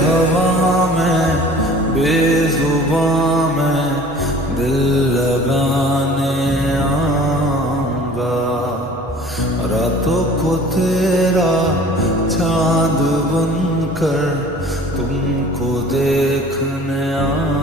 हवा में बेजुबां में दिल लगाने आऊंगा। रातों को तेरा चांद बनकर तुमको देखने आऊंगा।